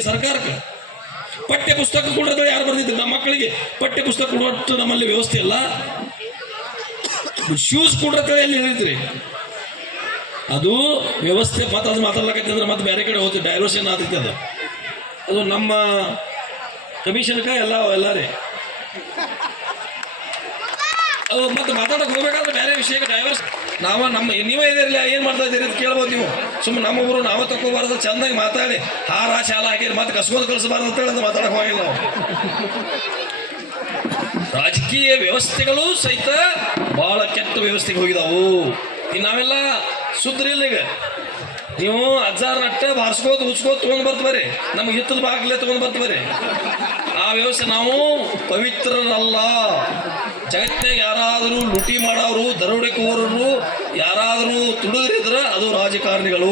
ಸರ್ಕಾರಕ್ಕೆ. ಪಠ್ಯ ಪುಸ್ತಕ ಕೊಡೋದು ಯಾರು ಬರ್ದಿದ್ರು ನಮ್ಮ ಮಕ್ಕಳಿಗೆ ಪಠ್ಯ ಪುಸ್ತಕ ಕೊಡುವಷ್ಟು ನಮ್ಮಲ್ಲಿ ವ್ಯವಸ್ಥೆ ಇಲ್ಲ. ಶೂಸ್ ಕೊಡ್ರತ್ತೆ ಎಲ್ಲಿ ಹೇಳಿದ್ರಿ? ಅದು ವ್ಯವಸ್ಥೆ ಮತ್ತೆ ಅದು ಮಾತಾಡ್ಲಕ್ಕಂದ್ರೆ ಮತ್ತೆ ಬೇರೆ ಕಡೆ ಹೋಗ್ತದೆ ಡೈವರ್ಷನ್ ಆಗ್ತೈತೆ ಅದು. ಅದು ನಮ್ಮ ಕಮಿಷನ್ಕ ಎಲ್ಲ ರೀ. ಅದು ಮತ್ತೆ ಮಾತಾಡಕ್ ಹೋಗ್ಬೇಕಾದ್ರೆ ಬೇರೆ ವಿಷಯಕ್ಕೆ ಡೈವರ್ಸ್ ನಾವ ನಮ್ಮ ನೀವೇ ಇದರಲ್ಲಿ ಏನು ಮಾಡ್ತಾ ಇದ್ದೀರಿ ಅಂತ ಕೇಳ್ಬೋದು ನೀವು. ಸುಮ್ಮನೆ ಊರು, ನಾವೇ ತಗೋಬಾರ್ದು ಚಂದಾಗಿ ಮಾತಾಡಿ. ಹಾರ, ಶಾಲ ಹಾಕಿದ್ರೆ ಮತ್ತೆ ಕಸ್ಕೋದು ಕಳಿಸಬಾರ್ದು ಅಂತ ಹೇಳಿ ಅದು ಮಾತಾಡಕ್ ಹೋಗಿಲ್ಲ ರಾಜಕೀಯ ವ್ಯವಸ್ಥೆಗಳು ಸಹಿತ ಬಹಳ ಕೆಟ್ಟ ವ್ಯವಸ್ಥೆಗೆ ಹೋಗಿದಾವು. ಇನ್ನು ನಾವೆಲ್ಲ ಸುದ್ರಿಲ್ಲ ಈಗ ನೀವು ಅಜ್ಜಾರ್ ನಟ್ಟ ಬಾರಿಸ್ಕೋದು ಉಚ್ಕೋದು ತೊಗೊಂಡ್ ಬರ್ತೀರಿ ನಮ್ಗೆ ಹಿತ್ತದ ಬಾಗಿಲೇ ತಗೊಂಬರ್ತು ಬರ್ರಿ. ಆ ವ್ಯವಸ್ಥೆ ನಾವು ಪವಿತ್ರರಲ್ಲ. ಜಗತ್ತಿನಾಗ ಯಾರಾದರೂ ಲುಟಿ ಮಾಡೋರು, ದರೋಡೆಕೋರರು ಯಾರಾದರೂ ಅದು ರಾಜಕಾರಣಿಗಳು.